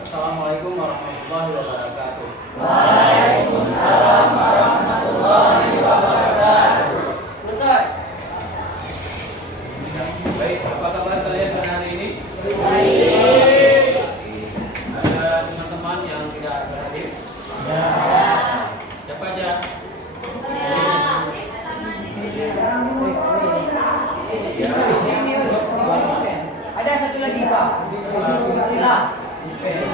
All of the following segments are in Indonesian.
Assalamualaikum warahmatullahi wabarakatuh. Waalaikumsalam warahmatullahi wabarakatuh. Selesai. Baik, apa kabar kalian pada hari ini? Baik. Ada teman-teman yang tidak hadir? Ya. Siapa aja? Ada satu lagi Pak. Bismillah.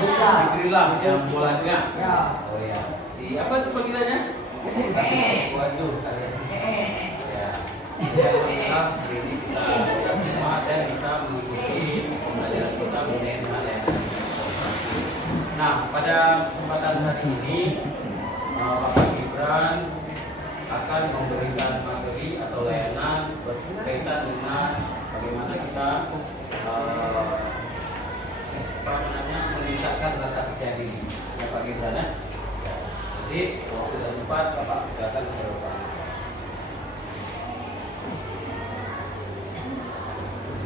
Alhamdulillah yang bola tengah. Ya. Oh ya. Siapa tuh panggilannya? Waduh kalian. Ya. Alhamdulillah hari ini kita semua dan bisa mengikuti pembelajaran kita mengenai hal. Nah, pada kesempatan hari ini Bapak Gibran akan memberikan materi atau layanan berkaitan dengan bagaimana kita meningkatkan rasa percaya diri. Ya Pak Gibran ya. Jadi waktu dan tempat Bapak silakan berdepan.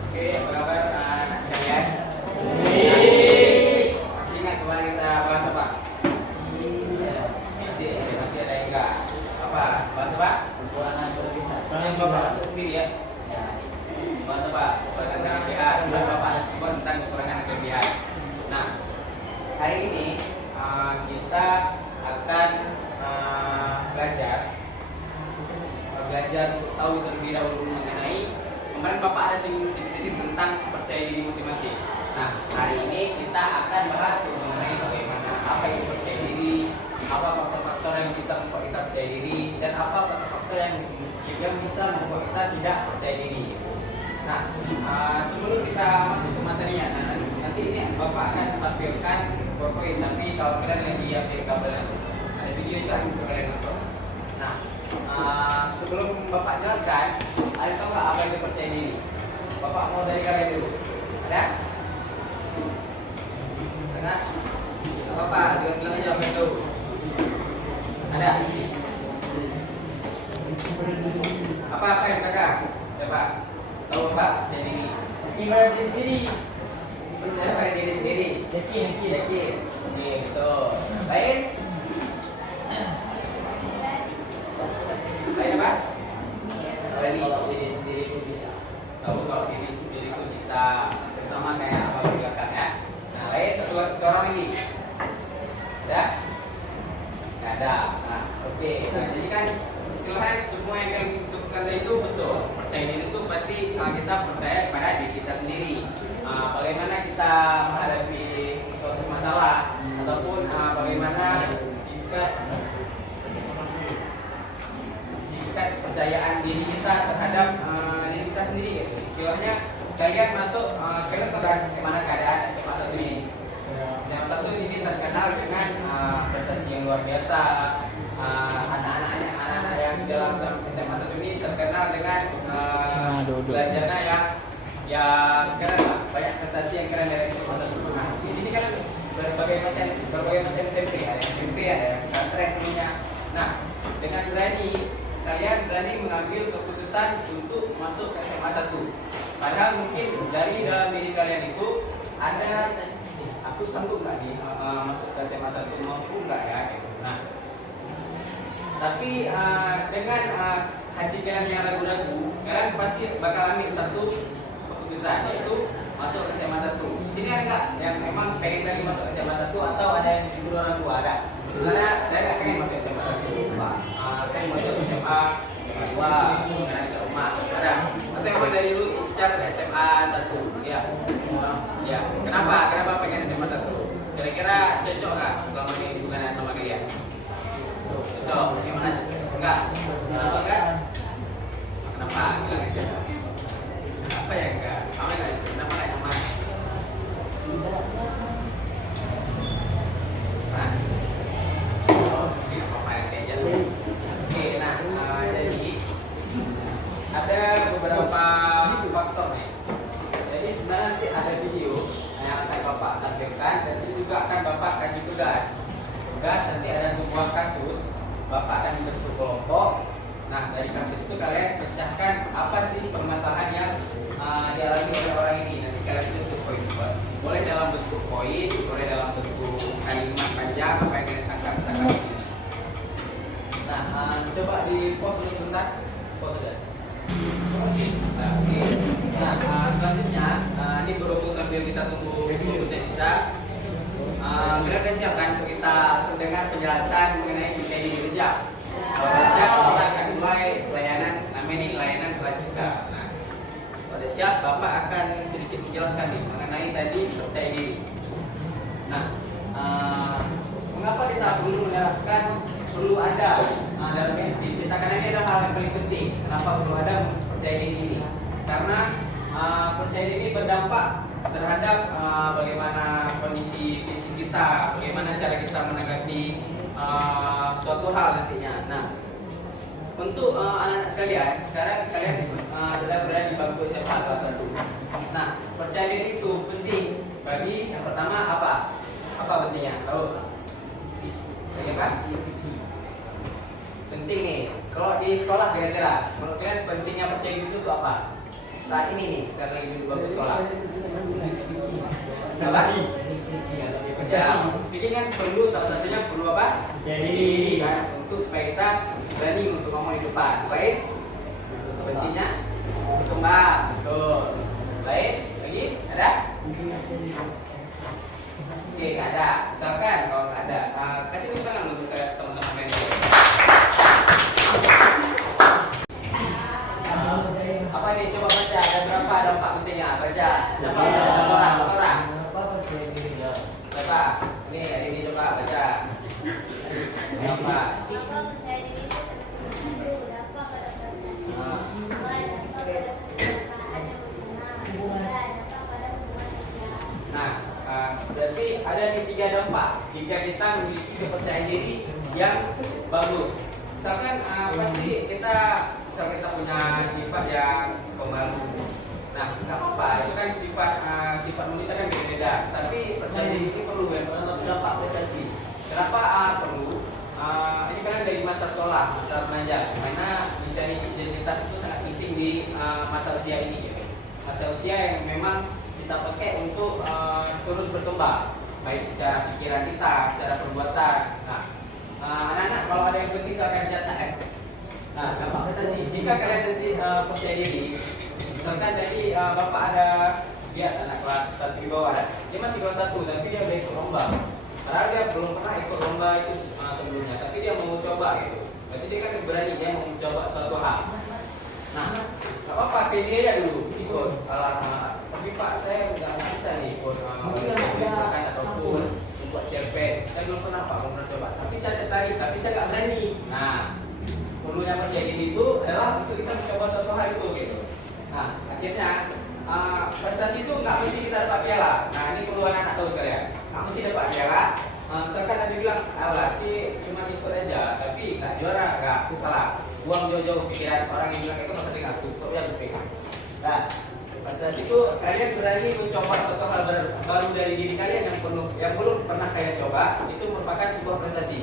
Oke, apa kabar anak sekalian? Masih ingat kemarin kita bahas apa? Masih ada yang enggak? Apa? Bahas apa? Kekurangan berlebihan. Yang Bapak masuk sendiri ya? Bahas apa? Kekurangan kelebihan. Sudah Bapak sebut tentang kekurangan kelebihan. Nah, hari ini kita akan belajar untuk tahu terlebih dahulu mengenai kemarin Bapak ada singgung sedikit tentang percaya diri masing-masing. Nah, hari ini kita akan bahas mengenai bagaimana apa itu percaya diri, apa faktor-faktor yang bisa membuat kita percaya diri, dan apa faktor-faktor yang bisa membuat kita tidak percaya diri. Nah, sebelum kita masuk ke materinya, nanti ini Bapak akan tampilkan PowerPoint, tapi kalau kalian lagi update kabel ada video juga untuk kalian nonton. Nah, sebelum Bapak jelaskan, ada tahu nggak apa itu percaya diri? Bapak mau dari kalian dulu. Ada? Ada? Bapak bilang aja apa itu? Ada? Apa yang kakak? Coba. Tahu Bapak percaya diri? Percaya diri sendiri. Percaya pada diri sendiri. Yakin. Oke, betul. Baik. Baik apa? Kalau diri sendiri itu bisa. Tahu kalau diri sendiri itu bisa. Bersama kayak apa belakang ya. Nah, baik satu orang lagi. Ada? Nggak ada. Nah, oke. Nah, jadi kan istilahnya semua yang kalian sebutkan tadi itu betul. Percaya diri itu berarti kita percaya kepada diri kita sendiri. Bagaimana kita menghadapi suatu masalah ataupun bagaimana tingkat kepercayaan diri kita terhadap diri kita sendiri. Istilahnya kalian masuk kalian terhadap bagaimana keadaan SMA 1 ini. SMA 1 ini terkenal dengan prestasi yang luar biasa. Anak-anak yang di dalam SMA 1 ini terkenal dengan belajarnya yang keren lah, banyak prestasi yang keren dari SMA 1. Nah, di sini kan berbagai macam SMP, ada yang SMP, ada yang pesantren punya. Nah, dengan kalian berani mengambil keputusan untuk masuk ke SMA 1. Padahal mungkin dari dalam diri kalian itu ada, aku sanggup nggak nih masuk ke SMA 1, mampu nggak ya? Nah, tapi dengan hati kalian yang ragu-ragu, kalian pasti bakal ambil satu keputusan, yaitu masuk ke SMA 1. Di sini ada nggak yang memang pengen lagi masuk ke SMA 1 atau ada yang disuruh orang tua? Ada. Sebenarnya saya nggak pengen masuk SMA 1, Pak. Pengen masuk SMA 2, karena di rumah. Ada. Atau yang dari dulu incar SMA 1, ya. Ya. Kenapa pengen SMA 1? Kira-kira cocok nggak selama ini hubungannya sama kalian? Cocok. Gimana? Enggak. Kenapa enggak? Kenapa? Bilang aja. Apa ya enggak? Kenapa enggak nyaman? Nah, ini apa yang kayak aja. Oke, nah, jadi ada beberapa faktor nih. Jadi sebenarnya nanti ada video yang akan Bapak tampilkan dan itu juga akan Bapak kasih tugas. Nanti ada sebuah kasus, Bapak akan bentuk kelompok. Nah, dari kasus itu kalian pecahkan apa sih permasalahan yang dialami oleh orang ini. Nanti kalian itu survei poin, boleh dalam bentuk kalimat panjang apa yang kita katakan. Nah, coba di pause dulu sebentar, pause saja. Nah, oke. Nah, selanjutnya ini berhubung sambil kita tunggu bukunya bisa. Kita udah siap kan untuk kita mendengar penjelasan mengenai dunia Indonesia. Kalau udah siap, kita akan mulai layanan namanya layanan klasika. Nah, kalau udah siap, Bapak akan sedikit menjelaskan nih mengenai tadi percaya diri. Nah, mengapa kita perlu ada dalam kita karena ini adalah hal yang paling penting. Kenapa perlu ada percaya diri ini? Karena percaya diri ini berdampak terhadap bagaimana kondisi fisik kita, bagaimana cara kita menanggapi suatu hal nantinya. Nah, untuk anak-anak sekalian, sekarang kalian sedang berada di bangku SMA kelas 1. Nah, percaya diri itu penting bagi yang pertama apa? Apa pentingnya? Tahu? Bagaimana? Penting nih. Kalau di sekolah kira-kira, menurut kalian pentingnya percaya diri itu apa? Saat ini nih, kita lagi di bangku sekolah. Apa? Ya, speaking kan perlu salah satunya perlu apa? Jadi kan untuk supaya kita berani untuk ngomong di depan. Baik? Pentingnya berkembang. Betul. Baik? Lagi? Ada? Oke, nggak ada. Misalkan kalau nggak ada, kasih tangan untuk ke teman-teman lain. Apa ini? Coba baca. Ada berapa dampak pentingnya? Baca. Dampak orang. Baca. Ini hari ini coba baca. Dampak. Nah, berarti ada nih 3 dampak jika kita memiliki kepercayaan diri yang bagus. Misalkan pasti kita punya sifat yang pemalu. Nah, nggak apa-apa, itu kan sifat manusia kan beda-beda. Tapi percaya diri itu perlu ya, untuk dampak prestasi. Kenapa perlu? Ini kan dari masa sekolah, masa remaja, mana mencari identitas itu sangat penting di masa usia ini. Gitu. Masa usia yang memang kita pakai untuk terus berkembang, baik secara pikiran kita, secara perbuatan. Nah, anak-anak kalau ada yang penting silakan dicatat ya. Nah, dampak prestasi. Jika kalian nanti percaya diri, misalkan jadi bapak ada lihat anak kelas 1 di bawah ada, dia masih kelas 1 tapi dia udah ikut lomba. Padahal dia belum pernah ikut lomba itu sebelumnya, tapi dia mau coba gitu. Berarti dia kan berani, dia mau mencoba suatu hal. Nah, nggak apa-apa, pilih aja dulu ikut. Tapi Pak saya nggak bisa nih ikut kan ataupun membuat cerpen. Saya belum pernah Pak, belum pernah coba. Tapi saya tertarik, tapi saya nggak berani. Nah, perlunya percaya diri itu adalah untuk kita mencoba suatu hal itu gitu. Nah, akhirnya prestasi itu nggak mesti kita dapat piala. Nah, ini perlu anak-anak tahu sekalian. Nggak mesti dapat piala. Misalkan ada bilang, berarti cuma ikut aja, tapi nggak juara, nggak, itu salah. Buang jauh-jauh pikiran orang yang bilang itu pasti nggak cukup ya berpikir. Nah, prestasi itu kalian berani mencoba suatu hal baru dari diri kalian yang belum pernah kalian coba, itu merupakan sebuah prestasi.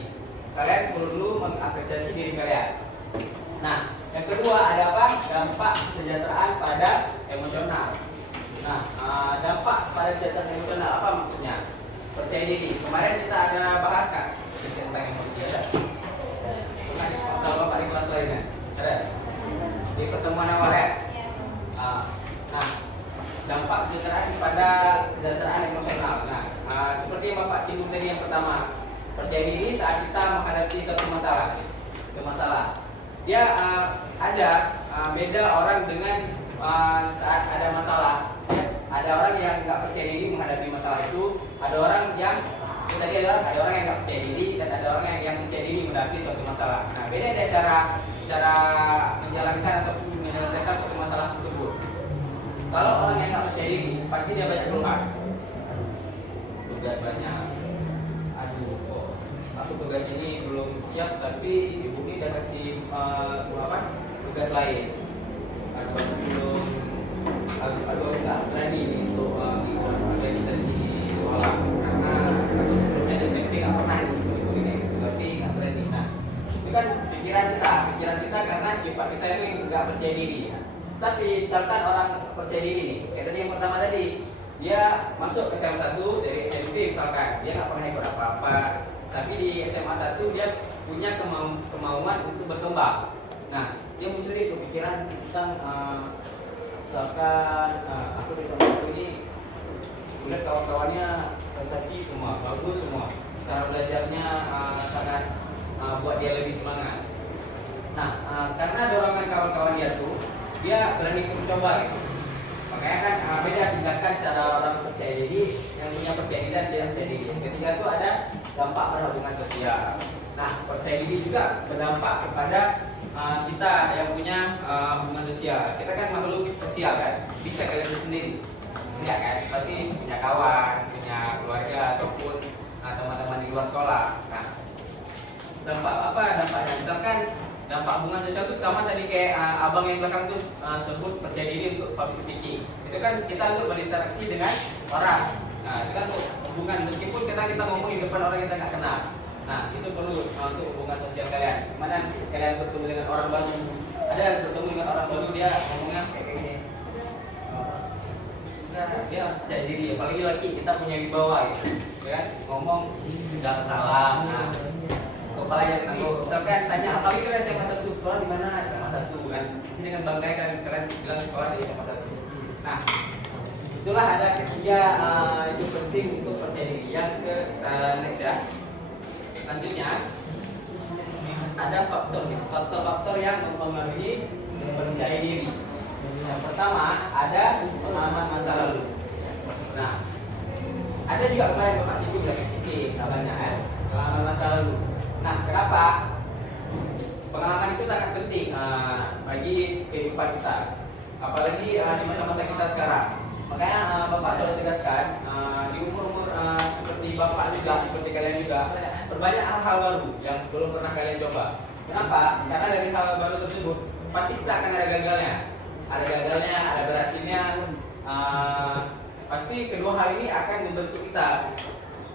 Kalian perlu mengapresiasi diri kalian. Nah, yang kedua ada apa? Dampak kesejahteraan pada emosional. Nah, dampak pada kesejahteraan emosional apa maksudnya? Percaya diri. Kemarin kita ada bahas kan tentang emosi ada. Sama Bapak di kelas lainnya ada di pertemuan awal ya. Nah, dampak kesejahteraan pada kesejahteraan emosional. Nah, seperti yang Bapak singgung tadi yang pertama, percaya diri saat kita menghadapi suatu masalah. Dia ada beda orang dengan saat ada masalah. Ya. Ada orang yang nggak percaya diri menghadapi masalah itu. Ada orang yang ada orang yang nggak percaya diri dan ada orang yang percaya diri menghadapi suatu masalah. Nah, beda ada cara menjalankan ataupun menyelesaikan suatu masalah tersebut. Kalau orang yang nggak percaya diri, pasti dia banyak keluhan. Tugas banyak. Aduh, kok aku tugas ini belum siap, tapi ibu ini udah kasih tugas lain. Aduh, nggak berani untuk ikut organisasi sekolah karena aku sebelumnya ada SMP nggak pernah ikut ini, tapi nggak berani. Nah, itu kan pikiran kita karena sifat kita ini nggak percaya diri. Tapi misalkan orang percaya diri nih, kayak tadi yang pertama tadi, dia masuk ke SMA 1 dari SMP misalkan, dia nggak pernah ikut apa-apa, tapi di SMA 1 dia punya kemauan untuk berkembang. Nah, dia muncul di kepikiran tentang misalkan aku di SMA 1 ini udah kawan-kawannya prestasi semua, bagus semua, cara belajarnya sangat buat dia lebih semangat. Nah, karena dorongan kawan-kawan dia tuh, dia berani mencoba gitu. Makanya kan beda tingkatkan cara orang percaya diri, yang punya percaya diri dan tidak percaya diri. Ketiga itu ada dampak pada hubungan sosial. Nah, percaya diri juga berdampak kepada kita yang punya hubungan sosial. Kita kan makhluk sosial kan, bisa kalian sendiri. Enggak kan, pasti punya kawan, punya keluarga ataupun teman-teman di luar sekolah. Nah, dampak apa dampaknya? Misalkan dampak hubungan sosial itu sama tadi kayak abang yang belakang tuh sebut percaya diri untuk public speaking. Itu kan kita untuk berinteraksi dengan orang. Nah, itu kan untuk hubungan, meskipun kita ngomong di depan orang yang kita nggak kenal. Nah, itu perlu untuk hubungan sosial kalian. Gimana kalian bertemu dengan orang baru? Ada bertemu dengan orang baru, dia ngomongnya kayak gini. Dia percaya diri, apalagi lagi kita punya wibawa gitu, ya kan? Ngomong nggak salah. Nah, kepalanya tangguh. Misalkan tanya apalagi kalian SMA 1 sekolah di mana? SMA 1 kan. Ini dengan bangga kalian bilang sekolah di SMA 1. Nah, itulah ada ketiga itu penting untuk percaya diri. Yang ke next ya. Selanjutnya ada faktor-faktor yang mempengaruhi percaya diri. Yang pertama ada pengalaman masa lalu. Nah, ada juga kemarin Bapak Cikgu bilang namanya pengalaman masa lalu. Nah, kenapa? Pengalaman itu sangat penting bagi kehidupan kita, apalagi di masa-masa kita sekarang. Makanya Bapak selalu tegaskan di umur-umur seperti Bapak juga, seperti kalian juga, berbanyak hal-hal baru yang belum pernah kalian coba. Kenapa? Karena dari hal baru tersebut pasti kita akan ada gagalnya. Ada gagalnya, ada berhasilnya. Pasti kedua hal ini akan membentuk kita.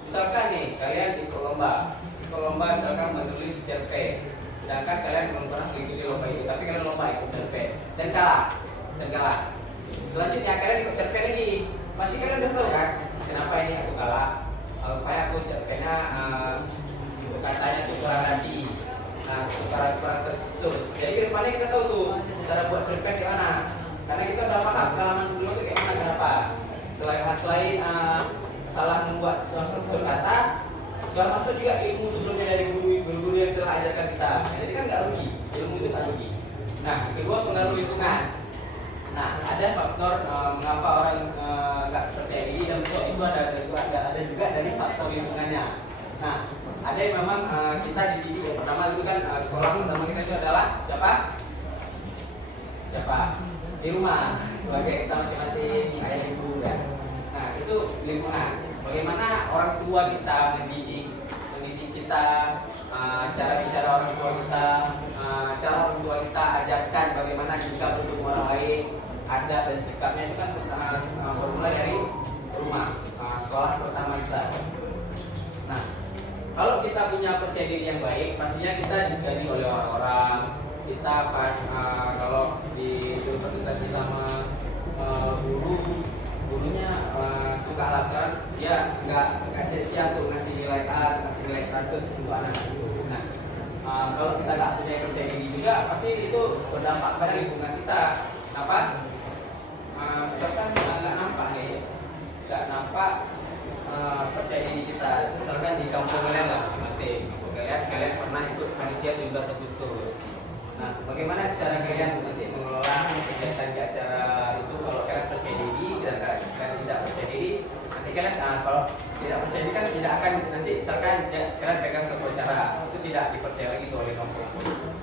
Misalkan nih, kalian ikut lomba misalkan menulis cerpen, sedangkan kalian belum pernah mengikuti lomba itu, tapi kalian lomba ikut cerpen dan kalah. Selanjutnya kalian ikut cerpen lagi, pasti kalian udah tahu kan, kenapa ini aku kalah? Supaya aku cerpennya katanya tuh kurang hati, kurang terstruktur. Jadi kedepannya kita tahu tuh cara buat cerpen gimana, karena kita udah paham pengalaman sebelumnya itu kayak mana, kenapa. Selain salah membuat struktur kata, termasuk juga ilmu sebelumnya dari guru-guru yang telah ajarkan kita. Jadi kan nggak rugi, ilmu itu nggak rugi. Nah, kedua pengaruh lingkungan. Nah, ada faktor mengapa orang nggak percaya diri dan itu ada juga dari faktor lingkungannya. Nah, ada yang memang kita dididik. Pertama itu kan sekolah pertama kita itu adalah siapa? Di rumah, keluarga kita masing-masing, ayah ibu ya. Nah, itu lingkungan. Bagaimana orang tua kita mendidik kita, cara bicara orang tua kita, cara orang tua kita ajarkan bagaimana kita bertemu orang lain, adat dan sikapnya itu kan bermula dari rumah, sekolah pertama kita. Nah, kalau kita punya percaya diri yang baik, pastinya kita disegani oleh orang-orang. Kita pas kalau di presentasi sama gurunya suka alasan dia nggak sia-sia tuh ngasih nilai A, ngasih nilai 100 untuk anak itu. Nah, kalau kita nggak punya percaya diri juga, pasti itu berdampak pada lingkungan kita. Kenapa? Misalkan nggak nampak nih, nggak nampak percaya diri kita. Misalkan di kampung kalian lah masing-masing, kalian pernah ikut panitia 17 Agustus. Nah, bagaimana cara kalian nanti mengelola kegiatan di acara itu kalau kalian percaya diri dan kalian tidak percaya diri? Nanti kalian kalau tidak percaya diri kan tidak akan nanti misalkan kalian pegang satu acara itu tidak dipercaya lagi tuh oleh kampung.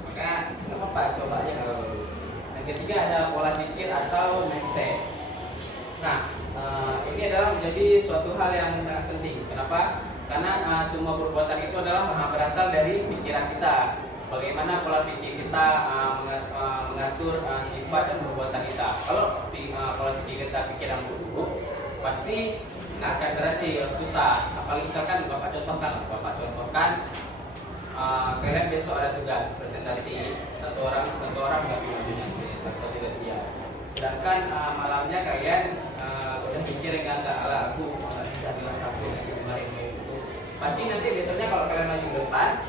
Maka nggak apa-apa, coba aja kalau dulu. Yang ketiga ada pola pikir atau mindset. Nah, ini adalah menjadi suatu hal yang sangat penting. Kenapa? Karena semua perbuatan itu adalah berasal dari pikiran kita. Bagaimana pola pikir kita mengatur sifat dan perbuatan kita. Kalau pola pikir kita pikiran buruk, pasti nggak akan berhasil, susah. Apalagi misalkan Bapak contohkan, kalian besok ada tugas presentasi, satu orang nggak bisa presentasi dia. Sedangkan malamnya kalian udah pikir enggak depan,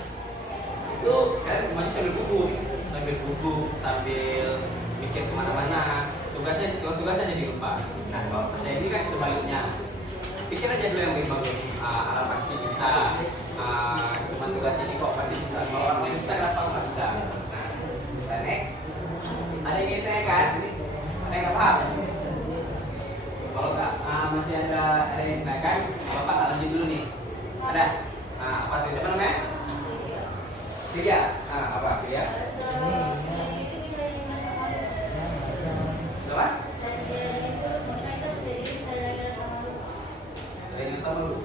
itu kalian semuanya sambil buku, sambil mikir kemana-mana. Tugasnya jadi lupa. Nah, kalau saya ini kan sebaliknya. Pikir aja dulu yang lebih bagus. Alam pasti bisa. Cuma tugas ini kok pasti bisa. Kalau orang lain bisa, kenapa nggak bisa? Nah, kita next. Ada yang ingin ditanyakan? Ada yang nggak paham? Kalau nggak masih ada yang ditanyakan, Bapak lanjut dulu nih. Ada? Apa tuh? Siapa namanya? Tiga. Apa? Tiga? Siapa? Dengan sama lu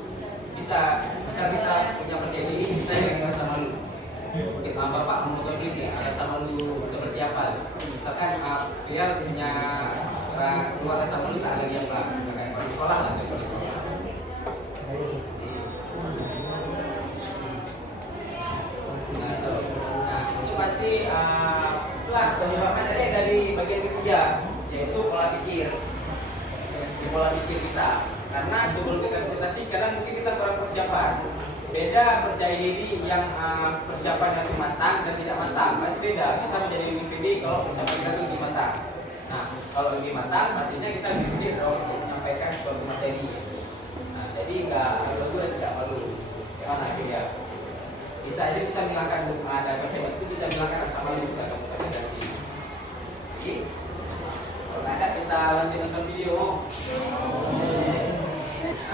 bisa kita punya percaya diri, bisa dengan sama lu. Kita Bapak memotong ini ada sama lu seperti apa? Misalkan dia punya keluarga sama lu saat lagi apa? Kayak di sekolah lah, di sekolah. Nah, itu pasti itulah penyebabnya tadi dari bagian ketiga, yaitu pola pikir. Di pola pikir kita. Karena sebelum kita presentasi kadang mungkin kita kurang persiapan. Beda percaya diri yang persiapan yang matang dan tidak matang, pasti beda. Kita menjadi lebih pede kalau persiapan kita lebih matang. Nah, kalau lebih matang pastinya kita lebih pede untuk menyampaikan suatu materi. Nah, jadi nggak perlu dan tidak perlu. Gimana ya? Bisa aja bisa menghilangkan ada persiapan itu bisa menghilangkan rasa malu ketika kamu presentasi. Jadi, kalau ada kita lanjut nonton video.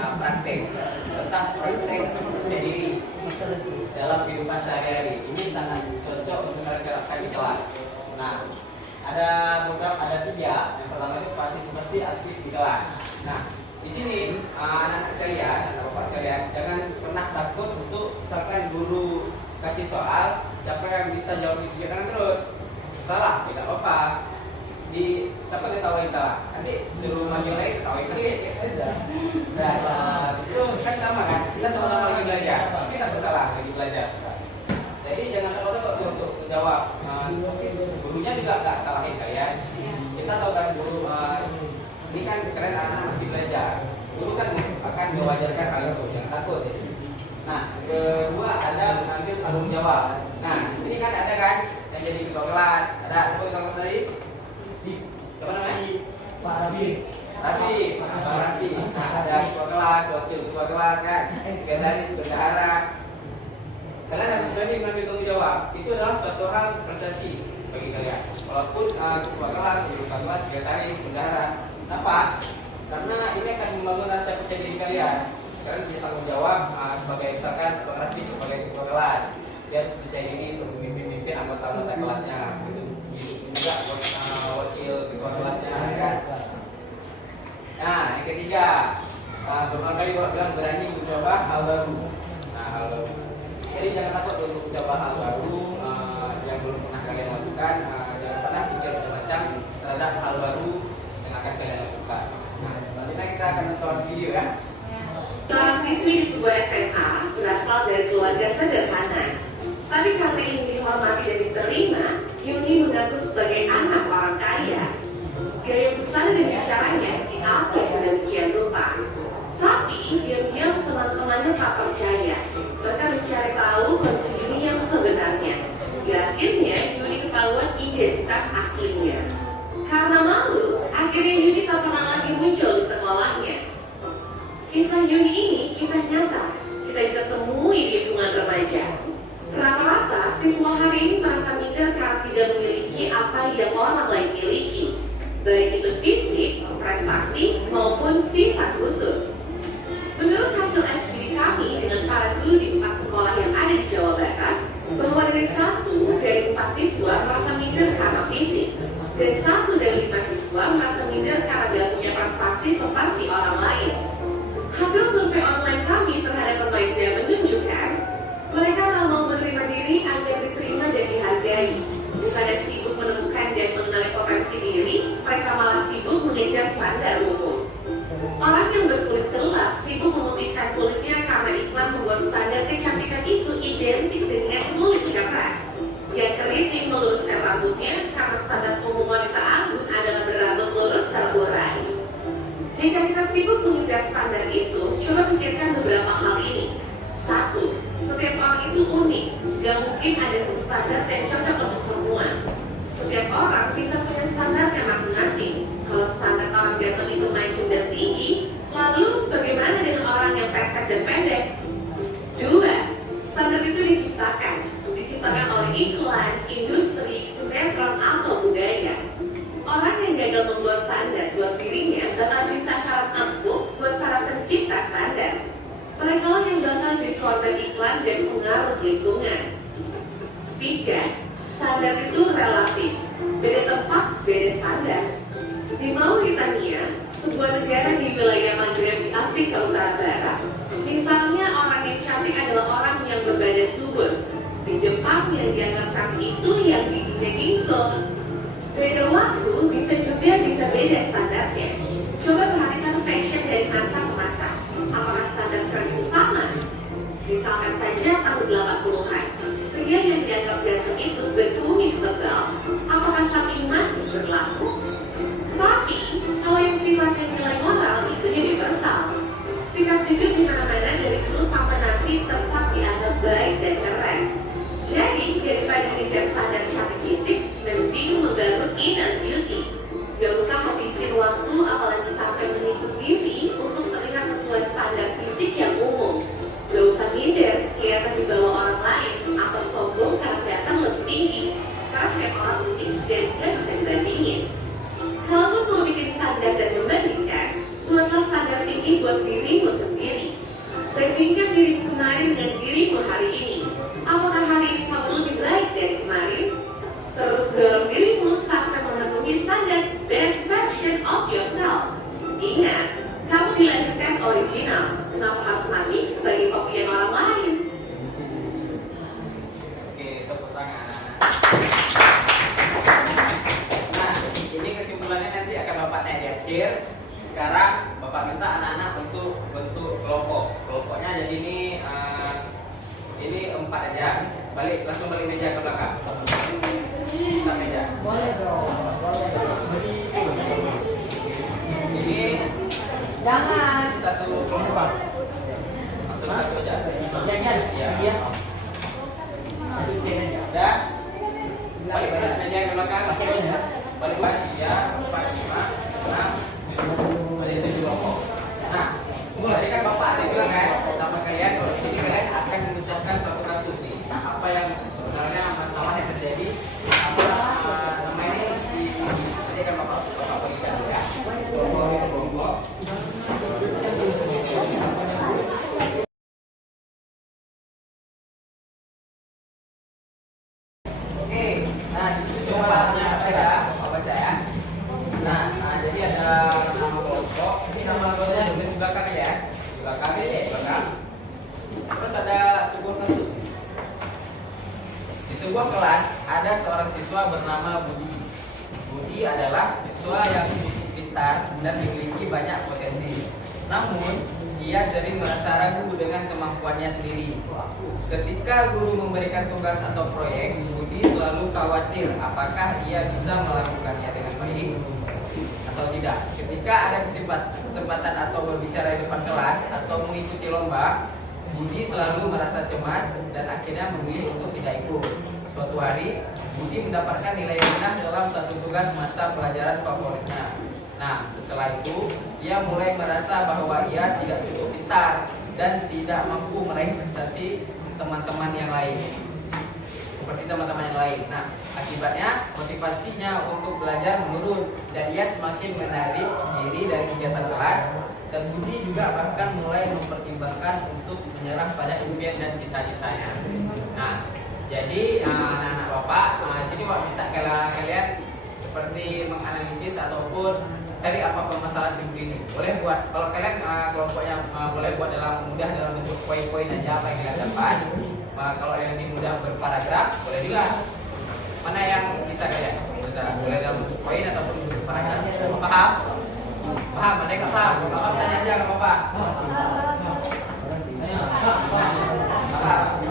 Praktek tentang praktek percaya diri dalam kehidupan sehari-hari ini sangat cocok untuk kita terapkan di kelas. Nah, ada tiga. Yang pertama itu partisipasi aktif di kelas. Nah, di sini anak-anak sekalian, anak bapak sekalian, jangan pernah takut untuk misalkan guru kasih soal, siapa yang bisa jawab itu jangan terus salah, tidak apa-apa. Siapa ketawain salah, nanti suruh maju lagi ketawain lagi ya. Nah, itu kan sama kan, kita sama-sama lagi belajar, tapi kita bersalah lagi belajar. Jadi jangan takut untuk menjawab. Gurunya juga nggak salahin kalian. Kita tahu kan guru ini kan kalian anak masih belajar. Guru kan akan mewajarkan hal itu, jangan takut. Ya. Nah, kedua ada mengambil tanggung jawab. Nah, di sini kan ada kan yang jadi ketua kelas, ada ketua kelas tadi. Siapa namanya? Pak Rabi. Pak Rabi. Nah, ada ketua kelas, wakil ketua kelas kan, sekretaris, bendahara. Kalian harus berani mengambil tanggung jawab. Itu adalah suatu hal prestasi bagi kalian. Walaupun ketua kelas, ketua kelas, sekretaris, bendahara. Kenapa? Karena ini akan membangun rasa percaya diri kalian. Kalian punya tanggung jawab sebagai misalkan ketua Rabi, sebagai ketua kelas. Dia percaya diri untuk memimpin anggota-anggota kelasnya. Juga wakil ketua kelasnya kan. Nah, yang ketiga, beberapa kali Bapak bilang berani mencoba hal baru. Nah, hal baru. Jadi jangan takut untuk mencoba hal baru yang belum pernah kalian lakukan. Jangan pernah pikir macam-macam terhadap hal baru yang akan kalian lakukan. Nah, selanjutnya kita akan nonton video ya. Seorang siswi di sebuah SMA berasal dari keluarga sederhana. Tapi karena ingin dihormati dan diterima, Yuni mengaku sebagai anak orang kaya. Gaya besar dan bicaranya diakui sedemikian rupa. Tapi diam-diam teman-temannya tak percaya. Mereka mencari tahu kondisi Yuni yang sebenarnya. Di akhirnya Yuni ketahuan identitas aslinya. Karena malu, akhirnya Yuni tak pernah lagi muncul di sekolahnya. Kisah Yuni ini kisah nyata. Kita bisa temui di lingkungan remaja. Rata-rata siswa hari ini merasa minder karena tidak memiliki apa yang orang lain miliki, baik itu fisik, prestasi, maupun sifat khusus. Menurut hasil studi kami dengan para guru di 4 sekolah yang ada di Jawa Barat, bahwa dari 1 dari 4 siswa merasa minder karena fisik, dan 1 dari 5 siswa merasa minder karena tidak punya prestasi seperti orang lain. Hasil survei online kami terhadap remaja menunjukkan mereka tak mau menerima diri agar diterima dan dihargai. Bukannya sibuk menemukan dan mengenali potensi diri, mereka malah sibuk mengejar standar umum. Orang yang berkulit gelap sibuk memutihkan kulitnya karena iklan membuat standar kecantikan itu identik dengan kulit cerah. Yang keriting meluruskan rambutnya karena standar umum wanita anggun adalah berambut lurus terurai. Jika kita sibuk mengejar standar itu, coba pikirkan beberapa hal ini. 1. setiap orang itu unik, gak mungkin ada satu standar yang cocok untuk semua. Setiap orang bisa punya standarnya masing-masing. Kalau standar orang ganteng itu mancung dan tinggi, lalu bagaimana dengan orang yang pesek dan pendek? 2. Standar itu diciptakan oleh iklan, industri, sinetron, atau budaya. Orang yang gagal membuat standar buat dirinya bakal jadi sasaran empuk buat para pencipta standar. Mereka lah yang bakal jadi korban iklan dan pengaruh lingkungan. 3. Standar itu relatif. Beda tempat, beda standar. Di Mauritania, sebuah negara di wilayah Maghreb di Afrika Utara Barat, misalnya orang yang cantik adalah orang yang berbadan subur. Di Jepang yang dianggap cantik itu yang giginya gingsel. Beda waktu bisa beda standarnya. Coba perhatikan fashion dari masa ke masa. Apakah standar tren itu sama? Misalkan saja tahun 80-an, pria yang dianggap ganteng itu berkumis tebal. Apakah saat ini masih berlaku? Tapi kalau yang sifatnya nilai moral itu universal. Sikap jujur di mana-mana dari dulu sampai nanti tetap dianggap baik dan keren. Jadi daripada ngejar standar cantik fisik, mending membangun inner beauty. Gak usah habisin waktu apalagi sampai menipu diri untuk terlihat sesuai standar fisik yang umum. Gak usah minder, kelihatan di bawah orang lain atau sombong karena kelihatan lebih tinggi. Karena setiap orang unik dan gak bisa dibandingin. Kalau mau bikin standar dan membandingkan, buatlah standar tinggi buat dirimu sendiri. Bandingkan dirimu kemarin dengan dirimu hari ini. Apakah hari ini kamu lebih baik dari kemarin? Terus dorong dirimu sampai memenuhi standar best version of yourself. Ingat, kamu dilahirkan original. Kenapa harus mati sebagai kopian orang lain? Oke, tepuk tangan. Nah, ini kesimpulannya nanti akan Bapak naik di akhir. Sekarang Bapak minta anak-anak untuk bentuk kelompok. Kelompoknya jadi ini 4 aja. Langsung balik meja ke belakang. Kita meja. Boleh dong, boleh. Ini Jangan. satu kelompok. Langsung satu aja. Iya. Iya. Udah. Balik terus meja ke belakang. Balik lagi ya. 4, 5, 6, 7. Balik 7 kelompok. Nah, tadi kan Bapak ada bilang kan sama kalian, ini kalian akan mengucapkan suatu kasus nih. Nah, apa yang sebenarnya masalah yang terjadi? Apa namanya tadi kan Bapak berikan ya. Kelompok. Oke, nah itu coba baca ya. Nah, jadi ada nama kelompok. Ini nama kelompoknya tulis di belakang ya. Di belakang. Terus ada sebuah kasus. Di sebuah kelas ada seorang siswa bernama Budi. Budi adalah siswa yang pintar dan memiliki banyak potensi. Namun, ia sering merasa ragu dengan kemampuannya sendiri. Ketika guru memberikan tugas atau proyek, Budi selalu khawatir apakah ia bisa melakukannya dengan baik atau tidak. Ketika ada kesempatan atau berbicara di depan kelas atau mengikuti lomba, Budi selalu merasa cemas dan akhirnya memilih untuk tidak ikut. Suatu hari, Budi mendapatkan nilai rendah dalam satu tugas mata pelajaran favoritnya. Nah, setelah itu, ia mulai merasa bahwa ia tidak cukup pintar dan tidak mampu meraih prestasi teman-teman yang lain. Seperti teman-teman yang lain. Nah, akibatnya motivasinya untuk belajar menurun dan ia semakin menarik diri dari kegiatan kelas. Dan Budi juga bahkan mulai mempertimbangkan untuk menyerah pada impian dan cita-citanya. Nah, jadi anak-anak Bapak, sini Bapak minta kalian seperti menganalisis ataupun cari apa permasalahan si Budi ini. Boleh buat, kalau kalian kelompoknya boleh buat mudah dalam bentuk poin-poin aja apa yang kalian dapat. Kalau yang lebih mudah berparagraf, boleh juga. Mana yang bisa kalian? Boleh dalam bentuk poin ataupun bentuk paragraf. Paham? Paham? Ada yang paham? Bapak tanya aja ke Bapak. Paham?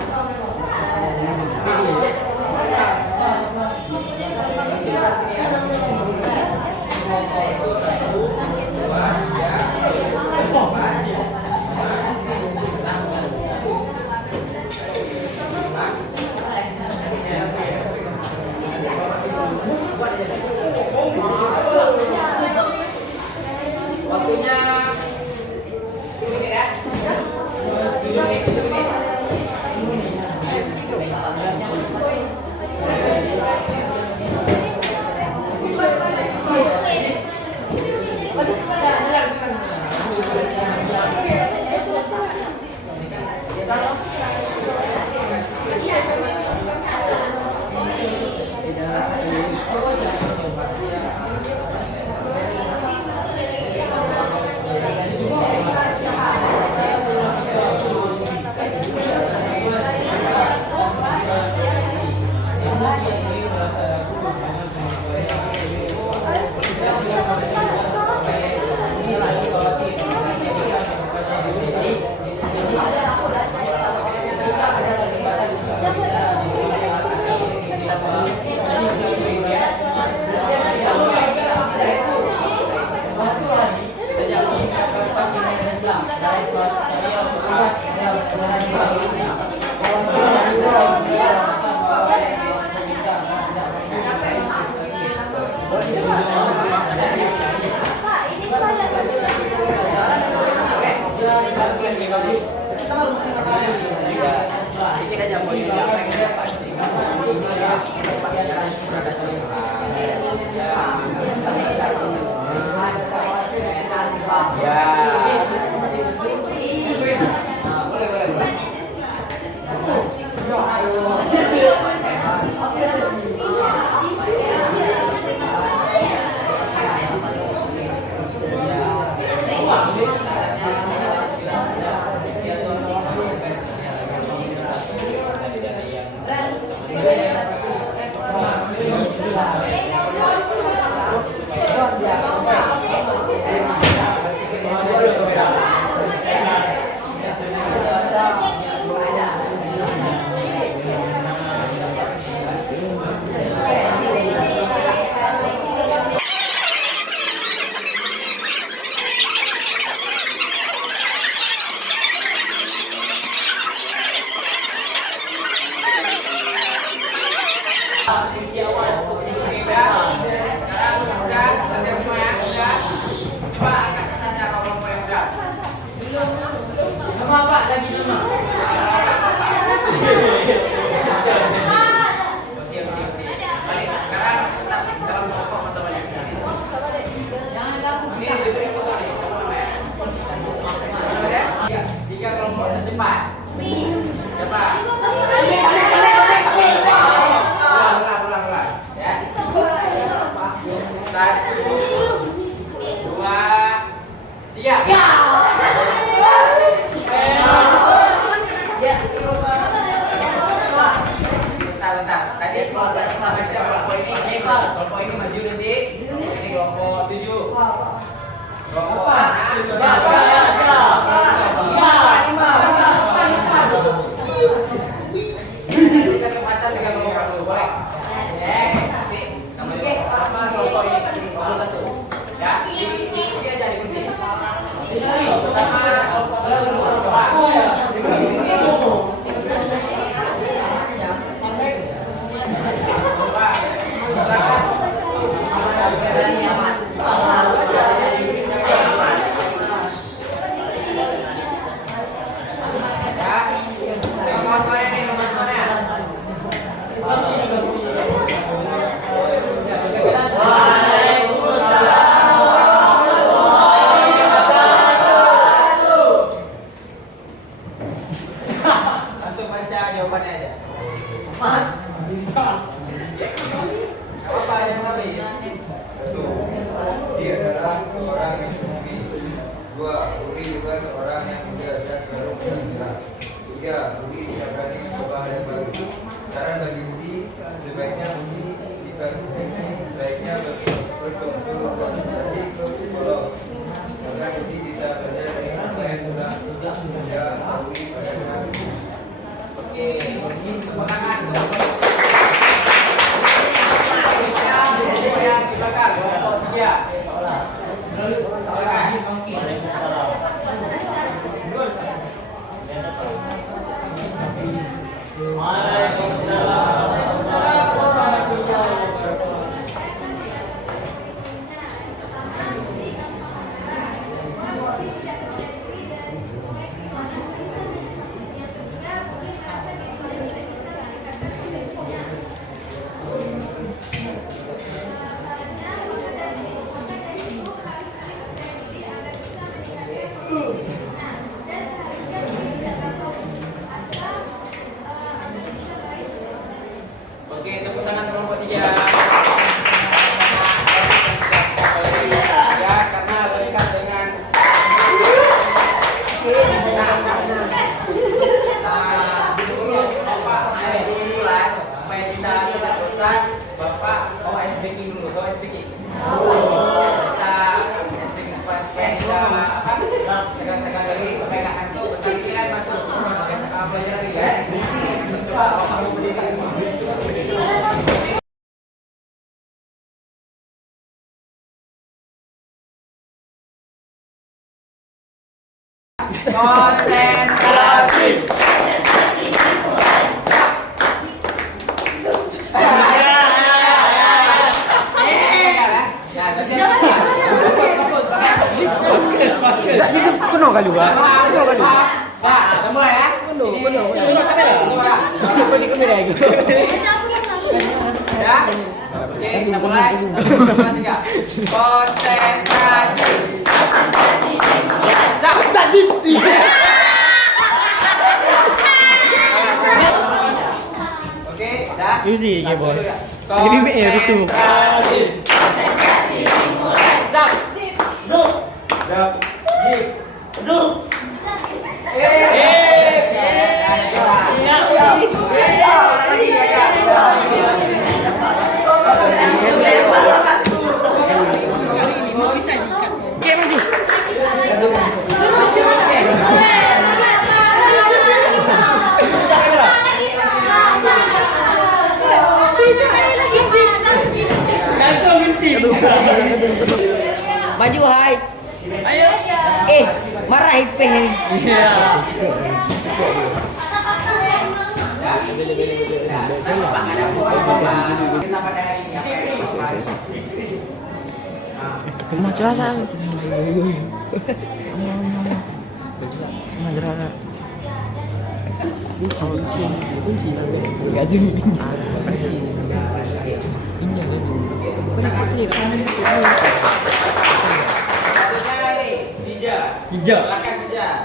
Konsentrasi. Itu penuh kan juga. Penuh kan juga. Nah, mulai ya. Penuh. Suruh kamera. Pergi kamera itu. Ya. Oke, kita mulai. 3. Konsentrasi. Oke, dah. Easy, Nah, boy. dulu ya. Ini me rusuh. Konsentrasi. Zap. Zoom. Zap. Zip. Zoom. Maju hai. Ayo. Marah Ipe. Kita pada hari ini Kena cerasa. Kena cerasa. Kunci gaji. Pinjam gaji. hijau. Belakang hijau.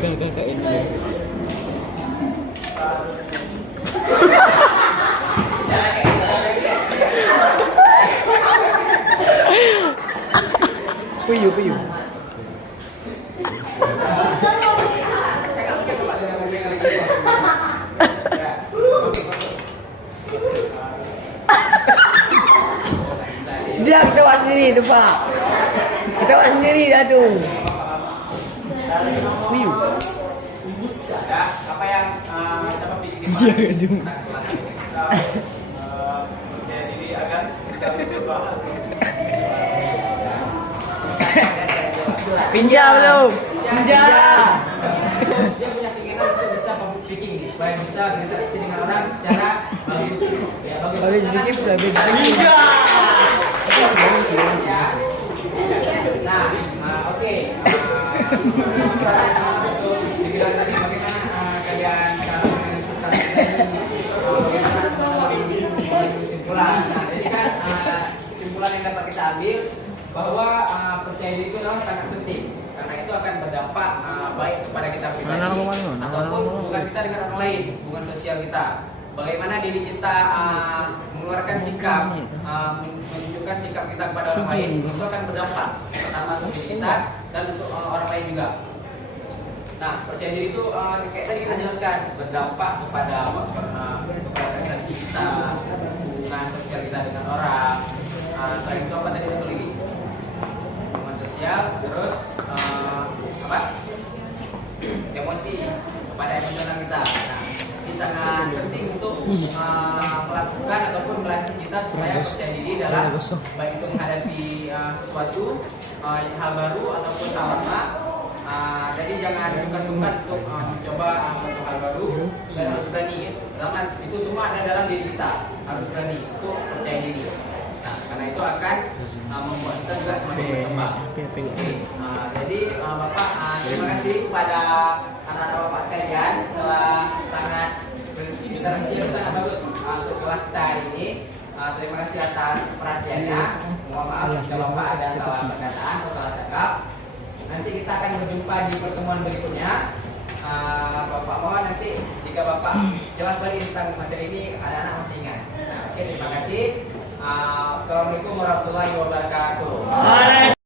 Kakak ini. Puyuh. Dia ketawa sendiri tu Pak. Ketawa sendiri dah tu. Puyuh. Ya, apa yang dapat bikin Dia tu. jadi akan kita berubah. Pinjam belum? Pinjam. Dia punya keinginan untuk bisa public speaking nih, supaya bisa berinteraksi dengan orang secara bagus. Ya, bagus. Habis sedikit lebih banyak. Ya. Nah, oke. Untuk dibilang tadi bagaimana kalian bagaimana kesimpulan. Nah, jadi kan kesimpulan yang dapat kita ambil bahwa percaya diri itu adalah sangat penting karena itu akan berdampak baik kepada kita pribadi ataupun hubungan kita dengan orang lain, hubungan sosial kita. Bagaimana diri kita mengeluarkan sikap, menunjukkan sikap kita kepada orang lain itu akan berdampak pertama untuk diri kita dan untuk orang lain juga. Nah, percaya diri itu kayak tadi kita jelaskan berdampak kepada prestasi kita, hubungan sosial kita dengan orang. Selain itu apa tadi satu lagi? Hubungan sosial, terus apa? Emosi kepada emosional kita. Nah, ini sangat penting untuk melakukan ataupun melatih kita supaya percaya diri dalam baik itu menghadapi sesuatu hal baru ataupun hal lama. Jadi jangan sungkan-sungkan untuk mencoba suatu hal baru dan harus berani. Pertama itu semua ada dalam diri kita, harus berani untuk percaya diri. Nah, karena itu akan membuat kita juga semakin berkembang. Jadi Bapak terima kasih kepada anak-anak Bapak sekalian telah sangat berinteraksi yang sangat bagus untuk kelas kita hari ini. Terima kasih atas perhatiannya. Mohon maaf jika Bapak ada salah perkataan atau salah cakap. Nanti kita akan berjumpa di pertemuan berikutnya. Bapak mohon nanti jika Bapak jelas lagi tentang materi ini, anak-anak masih ingat. Nah, oke, terima kasih. Assalamualaikum warahmatullahi wabarakatuh.